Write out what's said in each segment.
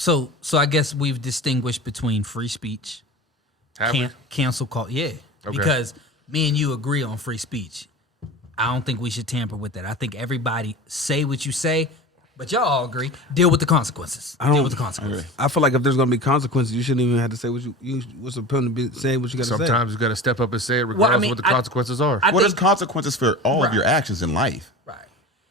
So I guess we've distinguished between free speech, cancel culture. Yeah, Okay. Because me and you agree on free speech. I don't think we should tamper with that. I think everybody say what you say, but y'all all agree. Deal with the consequences. Deal with the consequences. I feel like if there's going to be consequences, you shouldn't even have to say what you what's the point of saying what you got to say. Sometimes you got to step up and say it, regardless of what the consequences are. There's consequences for all of your actions in life. Right.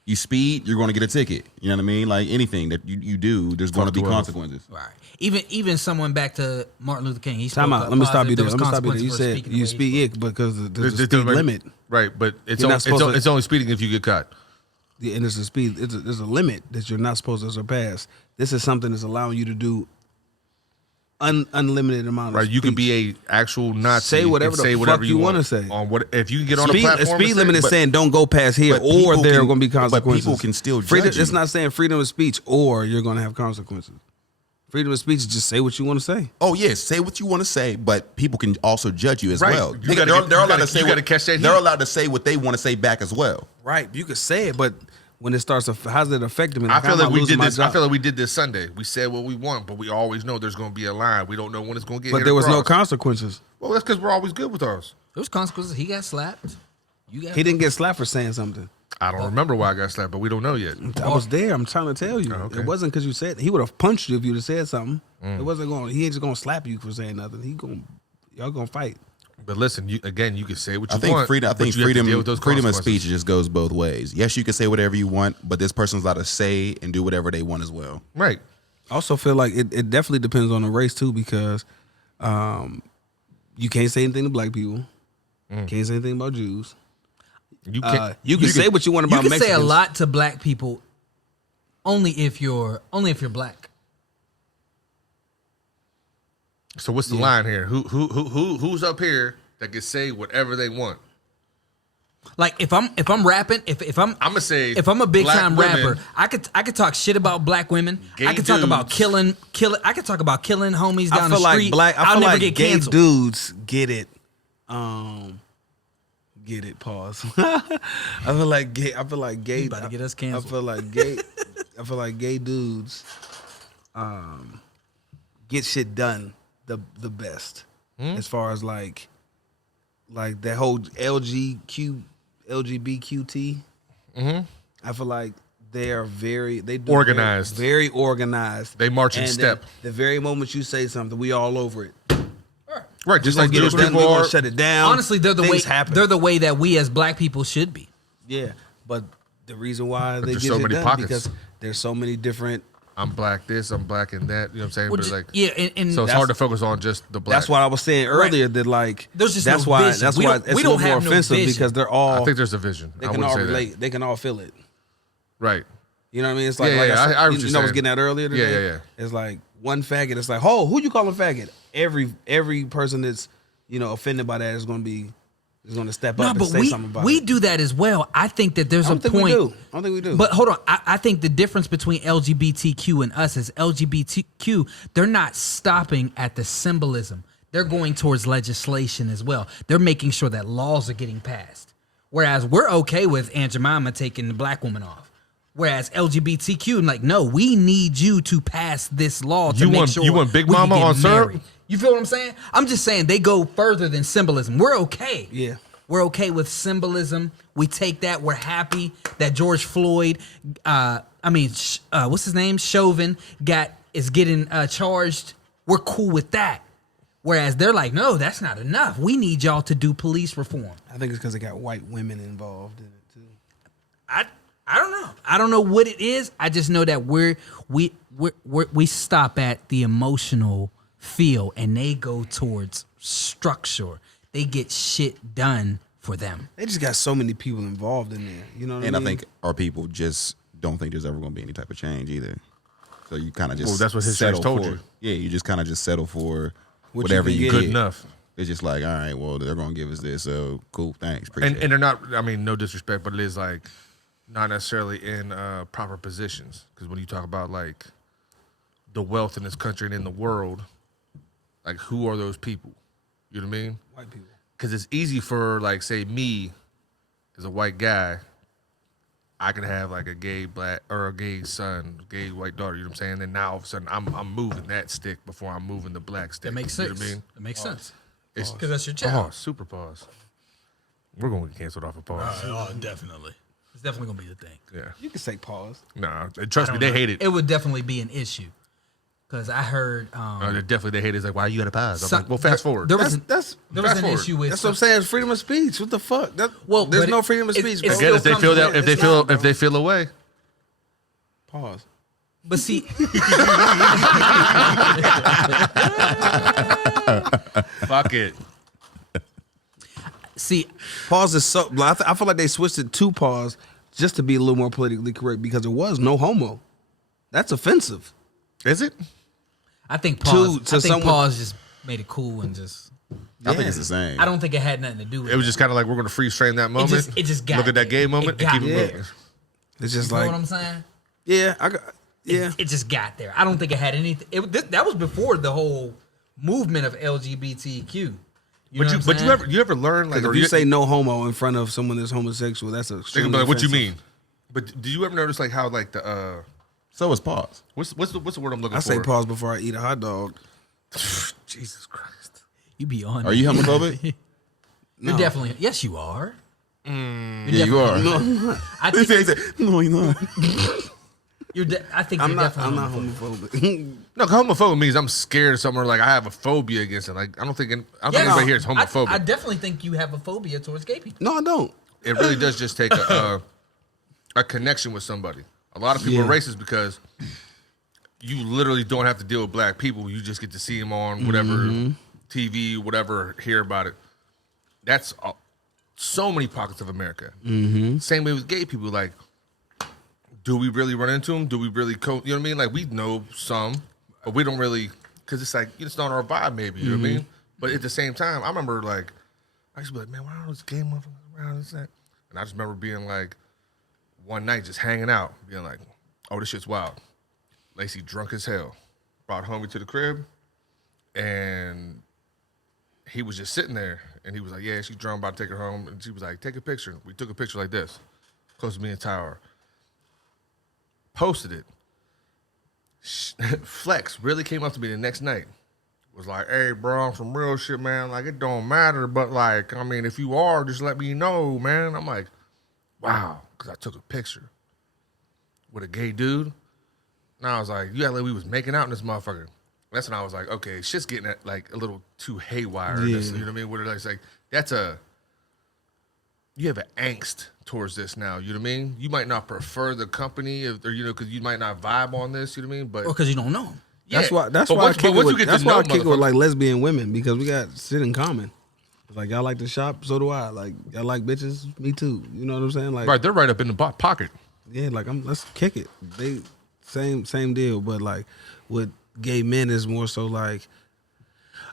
You speed, you're going to get a ticket. You know what I mean? Like anything that you do, there's going to be consequences. Right. Even someone back to Martin Luther King. He spoke Time out. Let me stop you there. You said speaking you the way speed he it because there's a speed limit. Right, but it's You're not supposed to- it's only speeding if you get caught. Yeah, and there's a speed. There's a limit that you're not supposed to surpass. This is something that's allowing you to do unlimited amount of Right, you speech. can be a actual Nazi. Say whatever and say the whatever fuck you want to say. say. On what if you can get on Speed, a platform? speed limit is saying don't go past here, but or people there are can- going to be but consequences. people can still freedom. judge you. It's not saying freedom of speech, or you're going to have consequences. Freedom of speech is just say what you want to say. Oh yes, say what you want to say, but people can also judge you as Right. well. You gotta They're get- allowed to say you gotta what- catch that They're heat. allowed to say what they want to say back as well. Right, you can say it, but when it starts, how does it affect them? I feel like we did this. I feel like we did this Sunday. We said what we want, but we always know there's going to be a line. We don't know when it's going to get. But hit there was no across. consequences. Well, that's because we're always good with ours. There was consequences. He got slapped. You got. He didn't get slapped for saying something. I don't remember why I got slapped, but we don't know yet. I was there. I'm trying to tell you. Oh, okay. It wasn't because you said. He would have punched you if you'd have said something. It wasn't going. He ain't just going to slap you for saying nothing. Y'all going to fight. But listen, you can say what you I think want. freedom. I but think you have to deal freedom. with those Freedom of consequences. speech just goes both ways. Yes, you can say whatever you want, but this person's allowed to say and do whatever they want as well. Right. I also feel like it definitely depends on the race too, because you can't say anything to black people. Can't say anything about Jews. You can. You can say what you want You about can Mexicans. say a lot to black people, only if you're black. So what's the line here? Who's up here that can say whatever they want? Like if I'm rapping, if I'm I'ma say if I'm a big black time women, rapper, I could talk shit about black women. gay I could talk about dudes. killing. I could talk about killing homies I down feel the street. like I I'll feel never like get gay canceled. dudes get it. Get it. Pause. I feel like gay. You about to get us canceled. I feel like gay. I feel like gay dudes get shit done the best as far as like that whole LGBTQT. I feel like they are they do Organized. very organized. They march in And step. The very moment you say something, we all over it. Right, just We like gonna Jewish get it done, we people gonna are. shut it down. Honestly, they're the Things way happen. they're the way that we as black people should be. Yeah, but the reason why they there's get so it many done pockets. because there's so many different. I'm black this, I'm black and that. You know what I'm saying? Well, But just- like, yeah, and so it's that's- hard to focus on just the black. That's what I was saying earlier. That like There's just that's no why vision. that's We why don't- it's we a don't little more have no offensive vision. because they're all I think there's a vision. they I can wouldn't all say that. relate. They can all feel it. Right. You know what I mean? It's like, Yeah, like yeah, said, I you was just know I was saying. getting at earlier today. Yeah. It's like one faggot. It's like, oh, who you calling faggot? Every person that's offended by that is going to step no, up and but say something about we it. do that as well. I think that there's I a don't think point. we do. I don't think we do. But hold on, I think the difference between LGBTQ and us is LGBTQ. They're not stopping at the symbolism. They're going towards legislation as well. They're making sure that laws are getting passed. Whereas we're okay with Aunt Jemima taking the black woman off. Whereas LGBTQ, like, no, we need you to pass this law to make sure you want Big we can Mama get on syrup? married. You feel what I'm saying? I'm just saying they go further than symbolism. We're okay. Yeah. We're okay with symbolism. We take that. We're happy that George Floyd, what's his name? Chauvin is getting charged. We're cool with that. Whereas they're like, no, that's not enough. We need y'all to do police reform. I think it's because they got white women involved in it too. I don't know. I don't know what it is. I just know that we stop at the emotional feel and they go towards structure. They get shit done for them. They just got so many people involved in there. You know what I mean? And I think our people just don't think there's ever going to be any type of change either. So you kind of just Well, that's what history settle has told for. you. Yeah, you just kind of just settle for What whatever you you can get. Good enough. It's just like, all right, well, they're going to give us this, so cool, thanks, appreciate And it. they're not, I mean, no disrespect, but it is like not necessarily in proper positions. Because when you talk about like the wealth in this country and in the world, like who are those people? You know what I mean? white people. Because it's easy for, like, say, me as a white guy I could have like a gay black or a gay son, gay white daughter. You know what I'm saying? And now all of a sudden I'm moving that stick before I'm moving the black stick. That makes You sense. know what I mean? It makes sense. It's Because that's your child. pause, super pause. We're gonna get canceled off of pause. Oh, definitely. It's definitely gonna be the thing. Yeah. You can say pause. Nah, trust me, they hate it. It would definitely be an issue. Because I heard They hate it. It's like, why you gotta pause? I'm some- like, well, fast forward. There was an That's there was fast an forward. issue with that's what I'm saying. It's freedom of speech. What the fuck? There's but no freedom of speech, bro. it Again, if they still feel comes that, with- if they feel away, Pause. But see, fuck it. see, Pause is so. I feel like they switched it to pause just to be a little more politically correct because it was no homo. That's offensive. Is it? I think pause. To I think someone- pause just made it cool and just. I think it's the same. I don't think it had nothing to do with It was just kind of like we're gonna freeze frame that moment. It just got look at that there. gay moment It and keep got it there. moving. It's just You know like, what I'm saying? yeah, I got, yeah. It just got there. I don't think it had anything. That was before the whole movement of LGBTQ. You know what I'm But saying? you ever learn like If you say no homo in front of someone that's homosexual, that's a. they gonna be like, what you mean? But do you ever notice like how like the So it's pause. what's the word I'm looking I for? say pause before I eat a hot dog. Jesus Christ. You be on. Are you homophobic? You're definitely. Yes, you are. Yeah, you are. I He think said, no, you're not. I think I'm you're not. definitely. I'm not homophobic. No, homophobic means I'm scared of something or like I have a phobia against it. Like I don't think anybody here is homophobic. I definitely think you have a phobia towards gay people. No, I don't. It really does just take a connection with somebody. A lot of people are racist because you literally don't have to deal with black people. You just get to see them on whatever TV, whatever, hear about it. That's so many pockets of America. Same way with gay people. Like, do we really run into them? Do we really you know what I mean? Like, we know some, but we don't really, because it's like, it's not our vibe maybe, you know what I mean? But at the same time, I remember, like, I used to be like, man, why are those gay motherfuckers around? This, that? And I just remember being like, one night just hanging out, being like, oh, this shit's wild. Lacey drunk as hell. Brought homie to the crib, and he was just sitting there, and he was like, yeah, she's drunk, about to take her home. And she was like, take a picture. We took a picture like this, close to me and Tower. Posted it. Flex really came up to me the next night. Was like, hey, bro, I'm some real shit, man. Like, it don't matter, but, like, I mean, if you are, just let me know, man. I'm like, wow, because I took a picture with a gay dude. And I was like, yeah, like we was making out in this motherfucker. That's when I was like, okay, shit's getting at, like a little too haywire. Yeah. This, you know what I mean? Where it's like, you have an angst towards this now. You know what I mean? You might not prefer the company, or you know, because you might not vibe on this. You know what I mean? But Or because you don't know them. That's yeah. why. That's But why I once- kick but it once you with. get to That's why I know kick it with motherfuckers- like lesbian women because we got shit in common. Like y'all like to shop, so do I. Like y'all like bitches, me too. You know what I'm saying? Like right, they're right up in the pocket. yeah, like let's kick it. They same deal, but like with gay men is more so like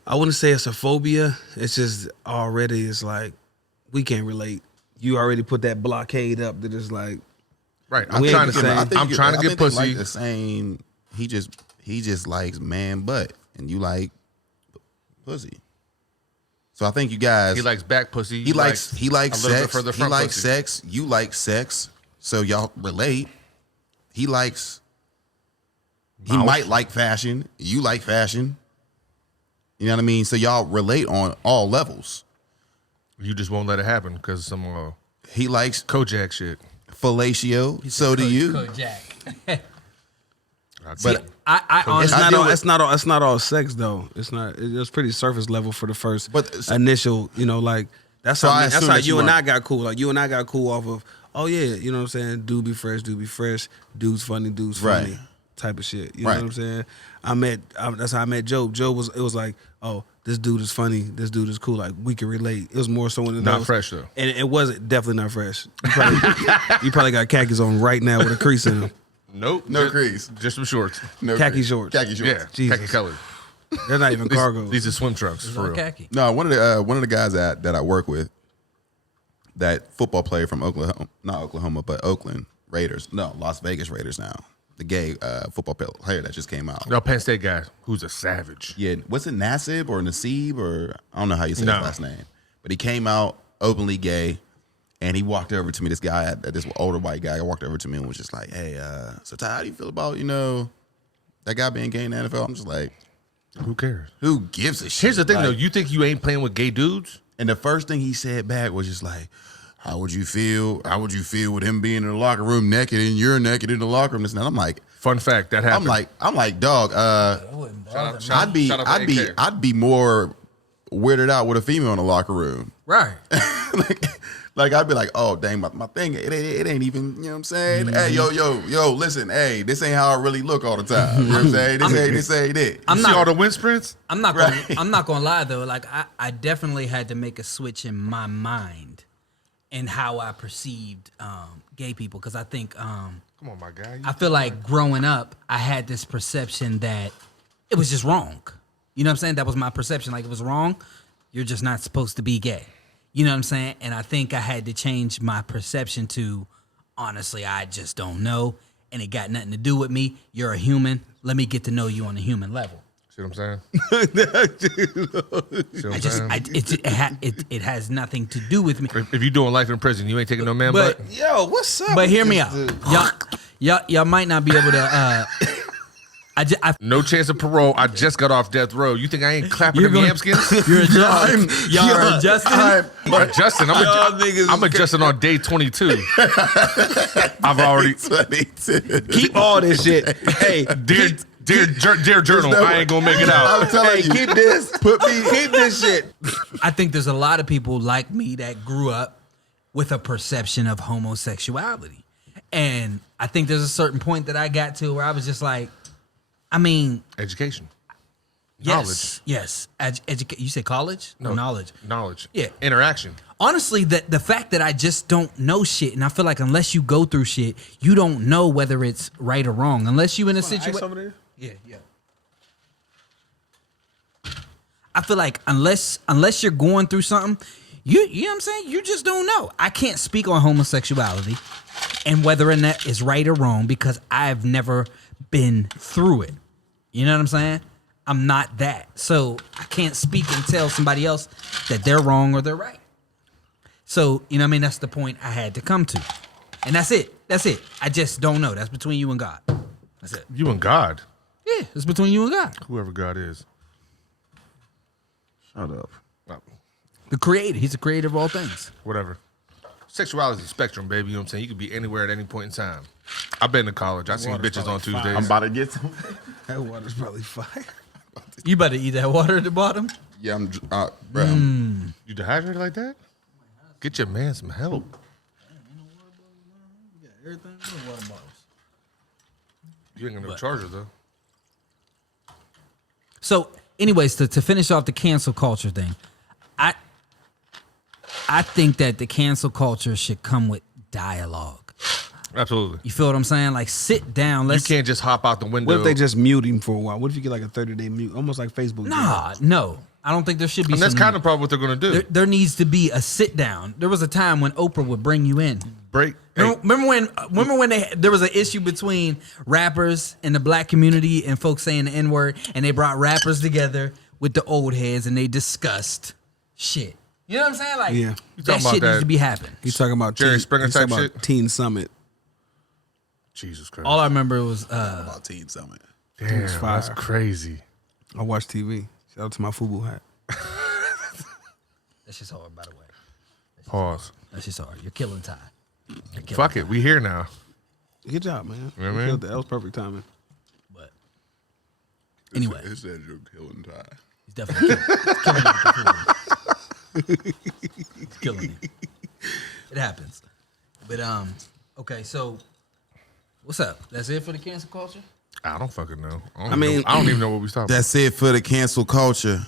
I wouldn't say it's a phobia. It's just already it's like we can't relate. You already put that blockade up that is like Right, I'm We trying ain't to the same. I'm trying to get they pussy. Like the same. He just likes man butt, and you like pussy. So I think you guys. He likes back pussy. He likes a little bit sex. further He front likes pussy. sex. You like sex. So y'all relate. He likes. He Mouth. might like fashion. You like fashion. You know what I mean? So y'all relate on all levels. You just won't let it happen because some He likes Kojak shit. fellatio. So do you. Kojak. But I honestly, it's not all sex though. It's not. It's pretty surface level for the first But- initial. You know, like that's So I how that's assume how that you you and are- I got cool. Like you and I got cool off of. Oh yeah, you know what I'm saying. Dude be fresh. Dude's funny. Dude's funny. Right. Type of shit. You know Right. what I'm saying. That's how I met Joe. Joe was. It was like, oh, this dude is funny. This dude is cool. Like we can relate. It was more so one of Not those. fresh though. And it wasn't definitely not fresh. You probably got khakis on right now with a crease in them. Nope. No just, crease. Just some shorts. No Khaki crease. shorts. Khaki shorts. Yeah. Jesus. Khaki color. They're not even cargo. These are swim trunks for real. khaki. No, one of the guys that I work with, that football player from Oklahoma, not Oklahoma, but Oakland Raiders. No, Las Vegas Raiders now. The gay football player that just came out. No, Penn State guy who's a savage. Yeah, what's it, Nasib or Nasib or I don't know how you say No. his last name, but he came out openly gay, And he walked over to me. This guy, this older white guy, walked over to me and was just like, "Hey, so Ty, how do you feel about that guy being gay in the NFL?" I'm just like, who cares? who gives a shit? Here's the thing, Like, though. You think you ain't playing with gay dudes? And the first thing he said back was just like, "How would you feel? How would you feel with him being in the locker room naked and you're naked in the locker room?" And I'm like, Fun fact, that happened. I'm like, dog. I'd be more weirded out with a female in the locker room. Right. like I'd be like, oh dang, my thing, it ain't even, you know what I'm saying? Hey, yo, listen, hey, this ain't how I really look all the time. You know what I'm saying? This ain't it. You see all the wind sprints? I'm not gonna lie though. Like I definitely had to make a switch in my mind and how I perceived gay people, because I think Come on, my guy. I feel like growing up, I had this perception that it was just wrong. You know what I'm saying? That was my perception. Like, it was wrong. You're just not supposed to be gay. You know what I'm saying? And I think I had to change my perception to, honestly, I just don't know. And it got nothing to do with me. You're a human. Let me get to know you on a human level. See what I'm saying? See what I'm saying? It has nothing to do with me. If you're doing life in prison, you ain't taking no man But- butt. Yo, what's up? But with hear me this out. dude? Y'all might not be able to. I No chance of parole. I just got off death row. You think I ain't clapping You're them gonna- yamskins? You're adjusting. Y'all are adjusting. I'm adjusting. Y'all niggas I'm adjusting on day 22. I've already. Keep all this shit. Hey, Dear journal, I ain't gonna make it out. I'm telling you, keep this. Keep this shit. I think there's a lot of people like me that grew up with a perception of homosexuality. And I think there's a certain point that I got to where I was just like, I mean, Education. yes, yes. You say college? No, knowledge. Knowledge. Yeah. Interaction. Honestly, the fact that I just don't know shit, and I feel like unless you go through shit, you don't know whether it's right or wrong. Unless you in a situation. Yeah. I feel like unless you're going through something, you know what I'm saying? You just don't know. I can't speak on homosexuality and whether or not it's right or wrong because I've never been through it. You know what I'm saying? I'm not that. So I can't speak and tell somebody else that they're wrong or they're right. So, you know what I mean? That's the point I had to come to. And that's it. I just don't know. That's between you and God. That's it. You and God. Yeah, it's between you and God. Whoever God is. Shut up. The creator. He's the creator of all things. Whatever. Sexuality is a spectrum, baby. You know what I'm saying? You could be anywhere at any point in time. I've been to college. I've seen bitches on Tuesdays. I'm about to get some. That water's probably fire. You better eat that water at the bottom. Yeah, bro. You dehydrated like that? Get your man some help. You ain't got no charger, though. So, anyways, to finish off the cancel culture thing, I think that the cancel culture should come with dialogue. Absolutely. You feel what I'm saying? Like, sit down. You can't just hop out the window. What if they just mute him for a while? What if you get like a 30-day mute? Almost like Facebook. No. I don't think there should be. And that's kind of probably what they're going to do. There needs to be a sit down. There was a time when Oprah would bring you in. Break. Remember when there was an issue between rappers in the black community and folks saying the N-word, and they brought rappers together with the old heads and they discussed shit. You know what I'm saying? Like, Yeah. that shit needs to be happening. He's talking about Jerry Springer type shit? Teen Summit. Jesus Christ. All I remember was About Teen Summit. Damn, was that's fire. crazy. I watch TV. Shout out to my FUBU hat. that's just hard, by the way. Pause. That's just hard. You're killing Ty. Fuck it. We here now. Good job, man. Yeah, man. Killed that. That was perfect timing. But anyway, It said you're killing Ty. he's definitely he's killing me. It happens. But okay, so what's up? That's it for the cancel culture? I don't fucking know. I mean, don't even know what we talking about. That's it for the cancel culture.